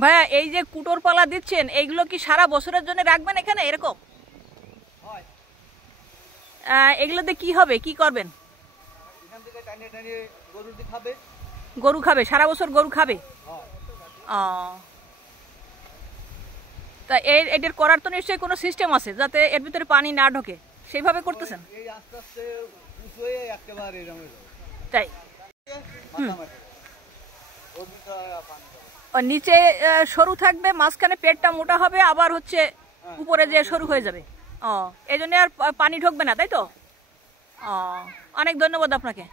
ভাইয়া এই যে কুটোর পালা দিচ্ছেন এইগুলো কি সারা বছরের জন্য রাখবেন এখানে এরকম? এগুলোতে কি হবে, কি করবেন? গরু খাবে সারা বছর, গরু খাবে। ও, তা এটার করার তো নিশ্চয়ই কোনো সিস্টেম আছে যাতে এর ভিতরে পানি না ঢোকে, সেইভাবে করতেছেন? তাই নিচে সরু থাকবে, মাঝখানে পেটটা মোটা হবে, আবার হচ্ছে উপরে যে সরু হয়ে যাবে। ও, এই জন্য আর পানি ঢুকবে না, তাই তো? ও, অনেক ধন্যবাদ আপনাকে।